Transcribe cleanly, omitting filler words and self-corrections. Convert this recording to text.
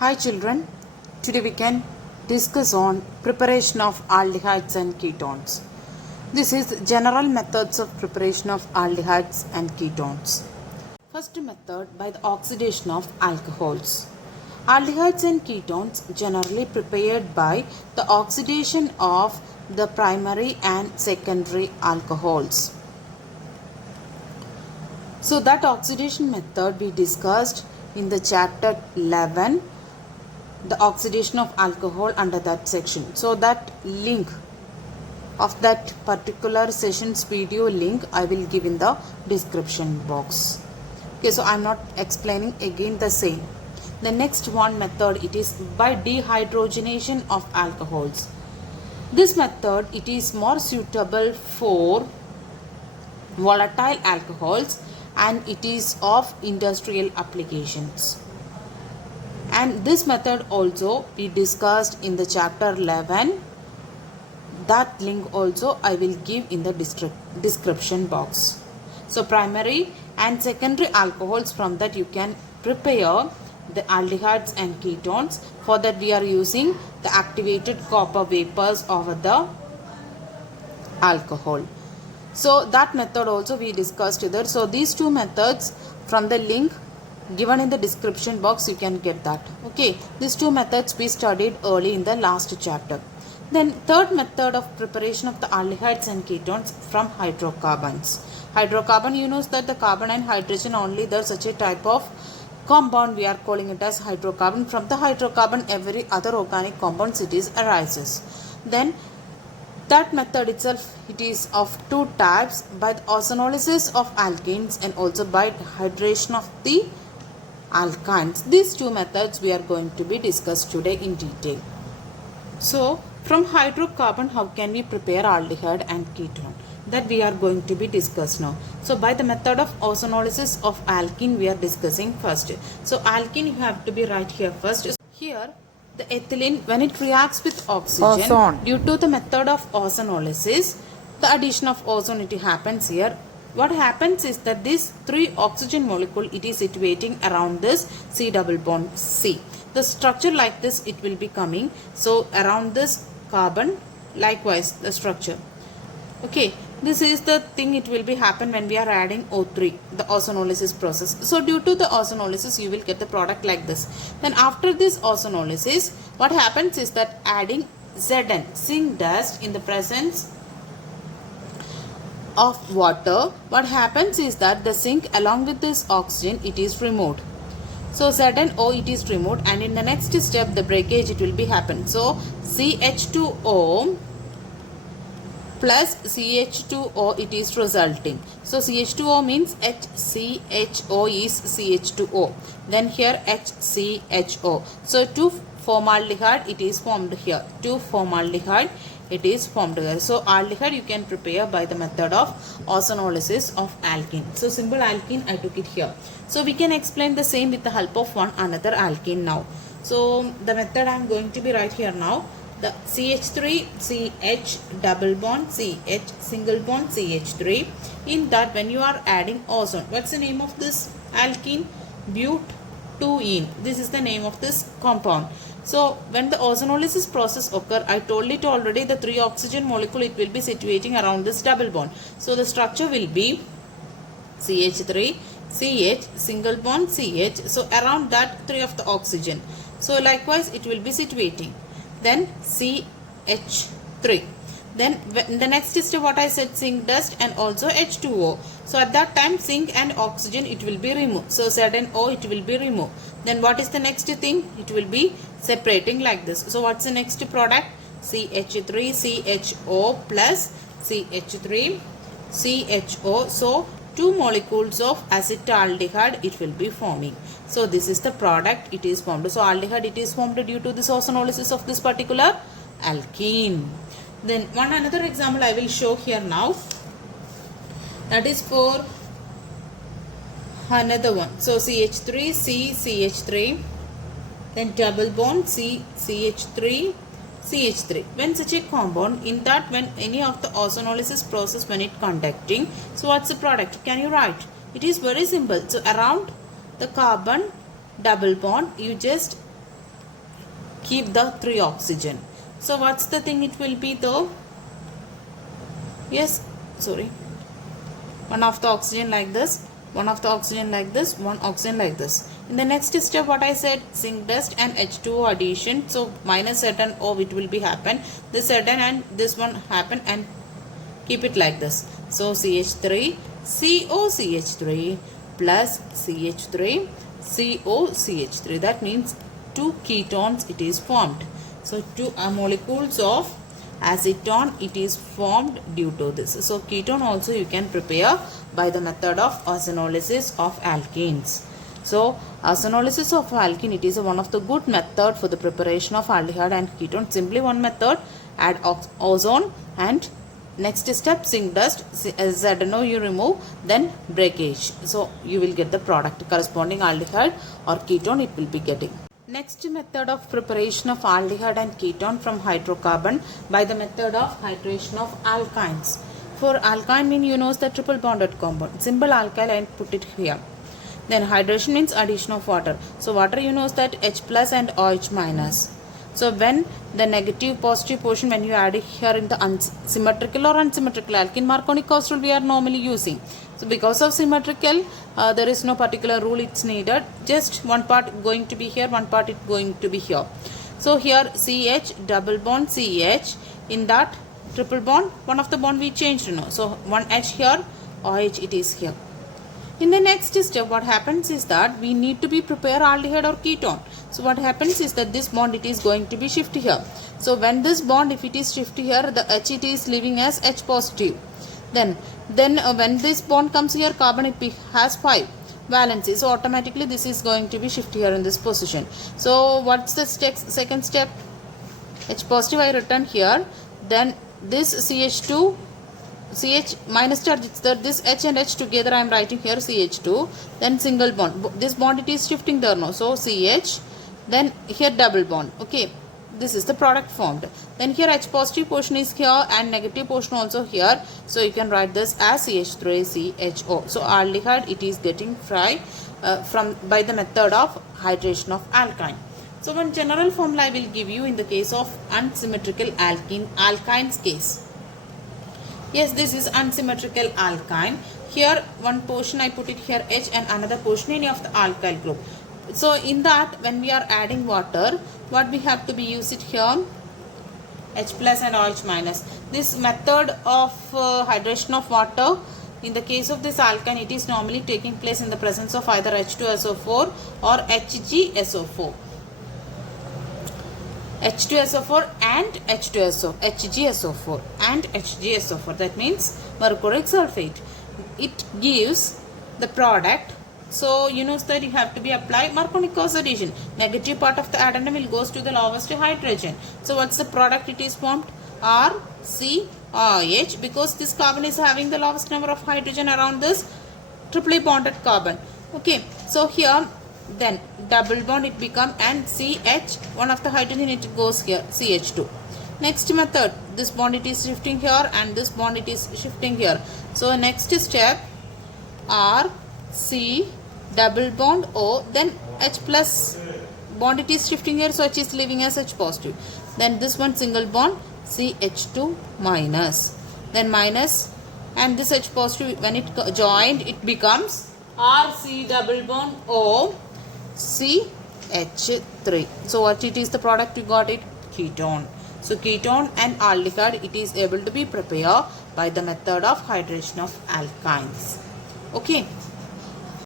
Hi children, today we can discuss on preparation of aldehydes and ketones. This is general methods of preparation of aldehydes and ketones. First method, by the oxidation of alcohols. Aldehydes and ketones generally prepared by the oxidation of the primary and secondary alcohols. So that oxidation method we discussed in the chapter 11, the oxidation of alcohol, under that section. So that link of that particular session's video link I will give in the description box. Okay, so I am not explaining again the same. The next one method, it is by dehydrogenation of alcohols. This method, it is more suitable for volatile alcohols and it is of industrial applications. And this method also we discussed in the chapter 11. That link also I will give in the description box. So primary and secondary alcohols, from that you can prepare the aldehydes and ketones. For that we are using the activated copper vapors over the alcohol. So that method also we discussed here. So these two methods, from the link given in the description box you can get that. Okay, these two methods we studied early in the last chapter. Then third method of preparation of the aldehydes and ketones from hydrocarbons. Hydrocarbon, you know that the carbon and hydrogen only, there's such a type of compound, we are calling it as hydrocarbon. From the hydrocarbon every other organic compounds it is arises. Then that method itself, it is of two types, by the ozonolysis of alkenes and also by hydration of the alkynes. These two methods we are going to be discussed today in detail. So from hydrocarbon, how can we prepare aldehyde and ketone? That we are going to be discussed now. So by the method of ozonolysis of alkene we are discussing first. So alkene you have to be right here first. Here the ethylene, when it reacts with oxygen, due to the method of ozonolysis, the addition of ozone it happens here. What happens is that this 3 oxygen molecule, it is situating around this C double bond C. The structure like this it will be coming. So around this carbon, likewise the structure. Okay, this is the thing it will be happen when we are adding O3, the ozonolysis process. So due to the ozonolysis you will get the product like this. Then after this ozonolysis, what happens is that adding Zn, zinc dust, in the presence of water, what happens is that the zinc along with this oxygen it is removed. So ZnO it is removed, and in the next step the breakage it will be happen. So CH2O plus CH2O it is resulting. So CH2O means HCHO is CH2O. Then here HCHO. So 2 formaldehyde it is formed here. 2 formaldehyde it is formed here. So aldehyde you can prepare by the method of ozonolysis of alkene. So simple alkene I took it here. So we can explain the same with the help of one another alkene now. So the method I am going to be right here now. The CH3 CH double bond CH single bond CH3. In that when you are adding ozone, what's the name of this alkene? Butene. This is the name of this compound. So when the ozonolysis process occur, I told it already, the 3 oxygen molecule it will be situating around this double bond. So the structure will be CH3 CH single bond CH. So around that 3 of the oxygen. So likewise it will be situating. Then CH3. Then in the next step what I said, zinc dust and also H2O. So at that time zinc and oxygen it will be removed. So ZnO it will be removed. Then what is the next thing? It will be separating like this. So what's the next product? CH3 CHO plus CH3 CHO. So 2 molecules of acetaldehyde it will be forming. So this is the product it is formed. So aldehyde it is formed due to this ozonolysis of this particular alkene. Then one another example I will show here now. That is for another one. So CH3 C CH3, then double bond C CH3 CH3. When such a compound, in that when any of the ozonolysis process when it conducting, so what's the product? Can you write? It is very simple. So around the carbon double bond, you just keep the 3 oxygen. So what's the thing it will be though? Yes, sorry. One of the oxygen like this, one of the oxygen like this, one oxygen like this. In the next step, what I said, zinc dust and H2O addition. So minus certain O it will be happen. This certain and this one happen, and keep it like this. So CH3, COCH3 plus CH3, COCH3. That means 2 ketones it is formed. So 2 molecules of acetone it is formed due to this. So ketone also you can prepare by the method of ozonolysis of alkenes. So ozonolysis of alkene, it is one of the good method for the preparation of aldehyde and ketone. Simply one method, add ozone, and next step zinc dust, ZNO you remove, then breakage. So you will get the product corresponding aldehyde or ketone it will be getting. Next method of preparation of aldehyde and ketone from hydrocarbon by the method of hydration of alkynes. For alkyne mean you know the triple bonded compound. Simple alkyl and put it here. Then hydration means addition of water. So water you know that H plus and OH minus. So when the negative positive portion when you add it here in the symmetrical or unsymmetrical alkene Marconi cost rule we are normally using. So because of symmetrical there is no particular rule it's needed. Just one part going to be here, one part it going to be here. So here CH double bond CH, in that triple bond one of the bond we changed you know. So one H here, OH it is here. In the next step what happens is that we need to be prepare aldehyde or ketone. So what happens is that this bond it is going to be shift here. So when this bond if it is shift here, the H it is leaving as H positive. Then when this bond comes here, carbon it has 5 valency. So automatically this is going to be shift here in this position. So what's the second step? H positive I written here. Then this CH2 CH minus charge, it's that this H and H together I am writing here CH2, then single bond. This bond it is shifting there now. So CH, then here double bond. Okay, this is the product formed. Then here H positive portion is here and negative portion also here. So you can write this as CH3CHO. So aldehyde it is getting fried from by the method of hydration of alkyne. So one general formula I will give you in the case of unsymmetrical alkynes case. Yes, this is unsymmetrical alkyne. Here one portion I put it here H and another portion any of the alkyl group. So in that when we are adding water, what we have to be use it here? H plus and OH minus. This method of hydration of water, in the case of this alkyne it is normally taking place in the presence of either H2SO4 or HgSO4. H2SO4 and HgSO4 and HgSO4, that means mercuric sulfate. It gives the product. So you know that you have to be applied Marconi oxidation. Negative part of the adenine will goes to the lowest hydrogen. So what's the product it is formed? RCOH, because this carbon is having the lowest number of hydrogen around this triply bonded carbon. Okay, so here then double bond it become and CH, one of the hydrogen it goes here CH2. Next method, this bond it is shifting here and this bond it is shifting here. So next step R C double bond O, then H plus bond it is shifting here, so H is leaving as H positive. Then this one single bond CH2 minus, then minus, and this H positive when it joined it becomes RC double bond O CH3. So what it is the product you got it? Ketone. So ketone and aldehyde it is able to be prepared by the method of hydration of alkynes. Okay.